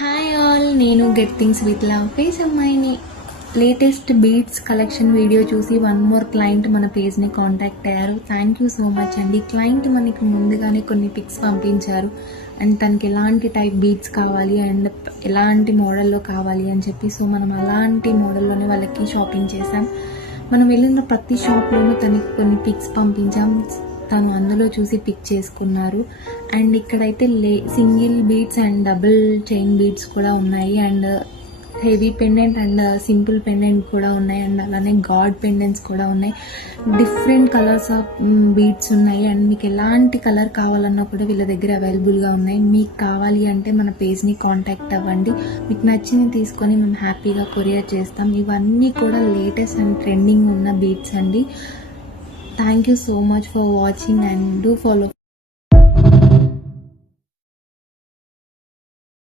Hi all, నేను get things with love page అమ్మాయిని. Latest beats collection video చూసి one more client మన పేజ్ని contact అయ్యారు. థ్యాంక్ యూ సో మచ్ అండి. Client మనకి ముందుగానే కొన్ని పిక్స్ పంపించారు అండ్ తనకి ఎలాంటి టైప్ బీట్స్ కావాలి అండ్ ఎలాంటి మోడల్లో కావాలి అని చెప్పి, సో మనం అలాంటి మోడల్లోనే వాళ్ళకి షాపింగ్ చేసాం. మనం వెళ్ళిన ప్రతి షాప్లోనూ తనకి కొన్ని పిక్స్ పంపించాం. తను అందులో చూసి పిక్ చేసుకున్నారు. అండ్ ఇక్కడైతే single beads and double chain beads కూడా ఉన్నాయి and heavy pendant and simple pendant కూడా ఉన్నాయి అండ్ అలానే గాడ్ పెండెంట్స్ కూడా ఉన్నాయి. డిఫరెంట్ కలర్స్ ఆఫ్ బీడ్స్ ఉన్నాయి అండ్ మీకు ఎలాంటి కలర్ కావాలన్నా కూడా వీళ్ళ దగ్గర అవైలబుల్గా ఉన్నాయి. మీకు కావాలి అంటే మన పేజ్ని కాంటాక్ట్ అవ్వండి. మీకు నచ్చింది తీసుకొని మేము హ్యాపీగా కొరియర్ చేస్తాం. ఇవన్నీ కూడా లేటెస్ట్ అండ్ ట్రెండింగ్ ఉన్న బీడ్స్ అండి. Thank you so much for watching and do follow.